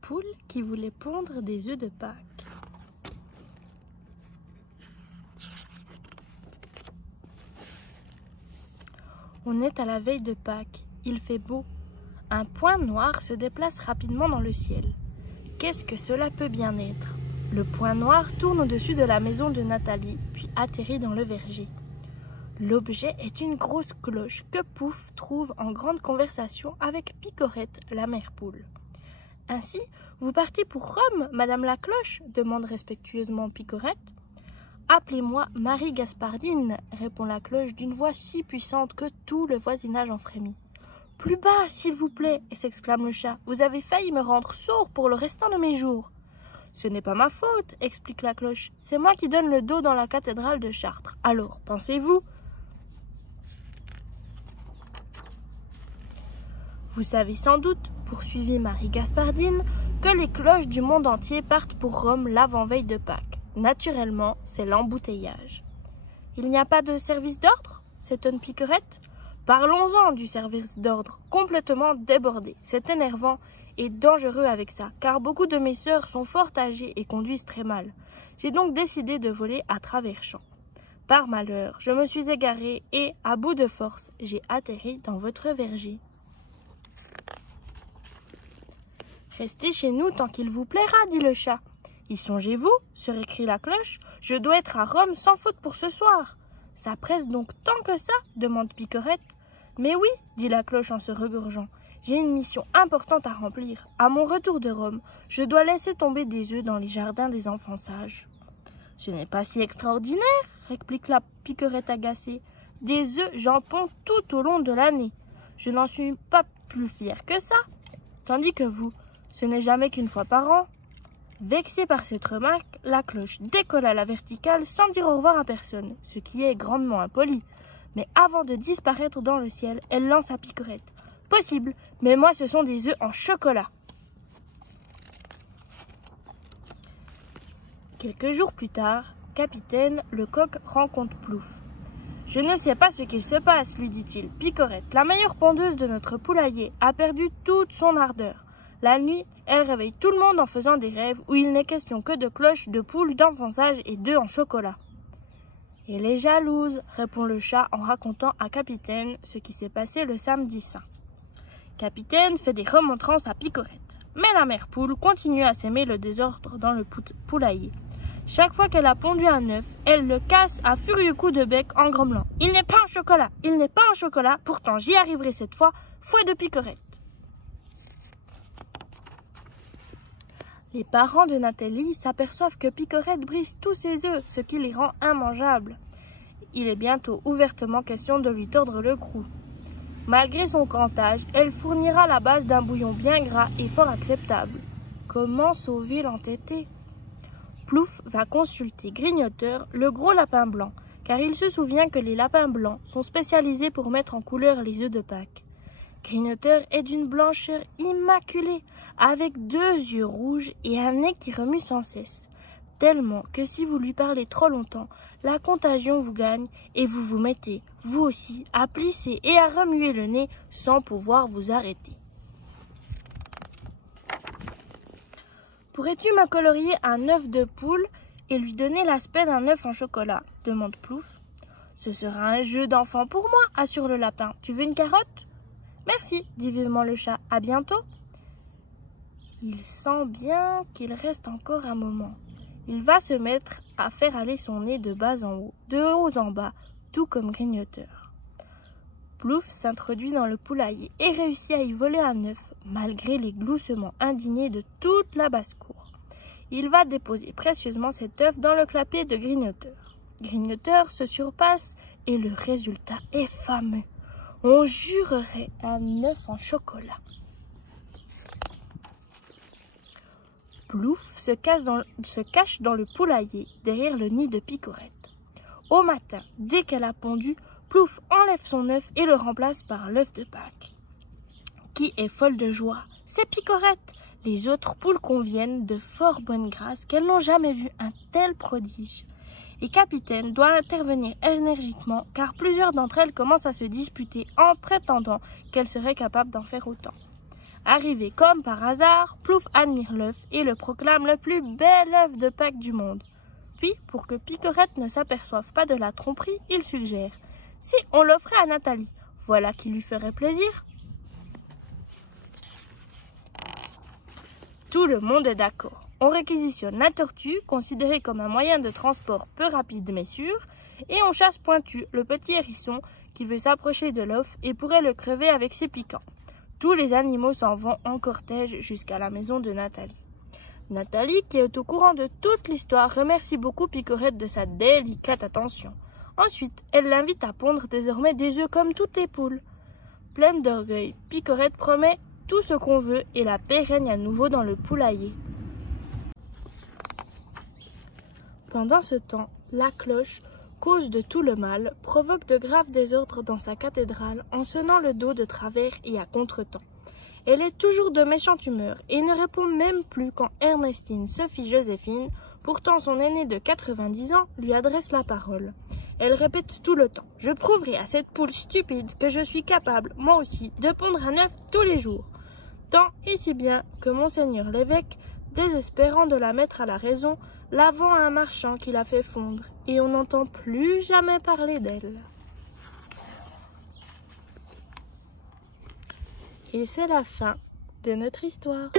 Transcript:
poule qui voulait pondre des œufs de Pâques. On est à la veille de Pâques, il fait beau. Un point noir se déplace rapidement dans le ciel. Qu'est-ce que cela peut bien être? Le point noir tourne au-dessus de la maison de Nathalie, puis atterrit dans le verger. L'objet est une grosse cloche que Pouf trouve en grande conversation avec Picorette, la mère poule. « Ainsi, vous partez pour Rome, madame la cloche ?» demande respectueusement Picorette. « Appelez-moi Marie Gaspardine » répond la cloche d'une voix si puissante que tout le voisinage en frémit. « Plus bas, s'il vous plaît » s'exclame le chat. « Vous avez failli me rendre sourd pour le restant de mes jours. »« Ce n'est pas ma faute » explique la cloche. « C'est moi qui donne le dos dans la cathédrale de Chartres. Alors, pensez-vous ? Vous savez sans doute, poursuivit Marie Gaspardine, que les cloches du monde entier partent pour Rome l'avant-veille de Pâques. Naturellement, c'est l'embouteillage. Il n'y a pas de service d'ordre ? S'étonne Picorette. Parlons-en du service d'ordre, complètement débordé. C'est énervant et dangereux avec ça, car beaucoup de mes sœurs sont fort âgées et conduisent très mal. J'ai donc décidé de voler à travers champs. Par malheur, je me suis égarée et, à bout de force, j'ai atterri dans votre verger. Restez chez nous tant qu'il vous plaira, dit le chat. Y songez-vous, se récrie la cloche. Je dois être à Rome sans faute pour ce soir. Ça presse donc tant que ça demande Picorette. Mais oui, dit la cloche en se regorgeant. J'ai une mission importante à remplir. À mon retour de Rome, je dois laisser tomber des œufs dans les jardins des enfants sages. Ce n'est pas si extraordinaire, réplique la Picorette agacée. Des œufs, j'en ponds tout au long de l'année. Je n'en suis pas plus fière que ça. Tandis que vous, ce n'est jamais qu'une fois par an. Vexée par cette remarque, la cloche décolle à la verticale sans dire au revoir à personne, ce qui est grandement impoli. Mais avant de disparaître dans le ciel, elle lance à Picorette. « Possible, mais moi ce sont des œufs en chocolat. » Quelques jours plus tard, Capitaine, le coq rencontre Plouf. « Je ne sais pas ce qu'il se passe, lui dit-il. Picorette, la meilleure pondeuse de notre poulailler, a perdu toute son ardeur. La nuit, elle réveille tout le monde en faisant des rêves où il n'est question que de cloches, de poules, d'enfants sages et d'œufs en chocolat. » « Elle est jalouse, répond le chat en racontant à Capitaine ce qui s'est passé le samedi saint. Capitaine fait des remontrances à Picorette. Mais la mère poule continue à s'aimer le désordre dans le poulailler. Chaque fois qu'elle a pondu un œuf, elle le casse à furieux coups de bec en grommelant. « Il n'est pas en chocolat, il n'est pas en chocolat, pourtant j'y arriverai cette fois, fouet de Picorette. » Les parents de Nathalie s'aperçoivent que Picorette brise tous ses œufs, ce qui les rend immangeables. Il est bientôt ouvertement question de lui tordre le cou. Malgré son grand âge, elle fournira la base d'un bouillon bien gras et fort acceptable. Comment sauver l'entêté? Plouf va consulter Grignoteur, le gros lapin blanc, car il se souvient que les lapins blancs sont spécialisés pour mettre en couleur les œufs de Pâques. Grignoteur est d'une blancheur immaculée, avec 2 yeux rouges et un nez qui remue sans cesse, tellement que si vous lui parlez trop longtemps, la contagion vous gagne et vous vous mettez, vous aussi, à plisser et à remuer le nez sans pouvoir vous arrêter. « Pourrais-tu me colorier un œuf de poule et lui donner l'aspect d'un œuf en chocolat ?» demande Plouf. « Ce sera un jeu d'enfant pour moi, assure le lapin. Tu veux une carotte ?»« Merci, dit vivement le chat. À bientôt. » Il sent bien qu'il reste encore un moment. Il va se mettre à faire aller son nez de bas en haut, de haut en bas, tout comme Grignoteur. Plouf s'introduit dans le poulailler et réussit à y voler un œuf, malgré les gloussements indignés de toute la basse-cour. Il va déposer précieusement cet œuf dans le clapier de Grignoteur. Grignoteur se surpasse et le résultat est fameux. On jurerait un œuf en chocolat. Plouf se cache dans le poulailler, derrière le nid de Picorette. Au matin, dès qu'elle a pondu, Plouf enlève son œuf et le remplace par l'œuf de Pâques. Qui est folle de joie? C'est Picorette. Les autres poules conviennent de fort bonne grâce qu'elles n'ont jamais vu un tel prodige. Et Capitaine doit intervenir énergiquement car plusieurs d'entre elles commencent à se disputer en prétendant qu'elle serait capable d'en faire autant. Arrivé comme par hasard, Plouf admire l'œuf et le proclame le plus bel œuf de Pâques du monde. Puis, pour que Picorette ne s'aperçoive pas de la tromperie, il suggère « Si on l'offrait à Nathalie, voilà qui lui ferait plaisir !» Tout le monde est d'accord. On réquisitionne la tortue, considérée comme un moyen de transport peu rapide mais sûr, et on chasse Pointu, le petit hérisson qui veut s'approcher de l'œuf et pourrait le crever avec ses piquants. Tous les animaux s'en vont en cortège jusqu'à la maison de Nathalie. Nathalie, qui est au courant de toute l'histoire, remercie beaucoup Picorette de sa délicate attention. Ensuite, elle l'invite à pondre désormais des œufs comme toutes les poules. Pleine d'orgueil, Picorette promet tout ce qu'on veut et la paix règne à nouveau dans le poulailler. Pendant ce temps, la cloche, cause de tout le mal, provoque de graves désordres dans sa cathédrale en sonnant le dos de travers et à contretemps. Elle est toujours de méchante humeur et ne répond même plus quand Ernestine, Sophie, Joséphine, pourtant son aînée de 90 ans, lui adresse la parole. Elle répète tout le temps « Je prouverai à cette poule stupide que je suis capable, moi aussi, de pondre un œuf tous les jours. » Tant et si bien que monseigneur l'évêque, désespérant de la mettre à la raison, la vend à un marchand qui la fait fondre, et on n'entend plus jamais parler d'elle. Et c'est la fin de notre histoire.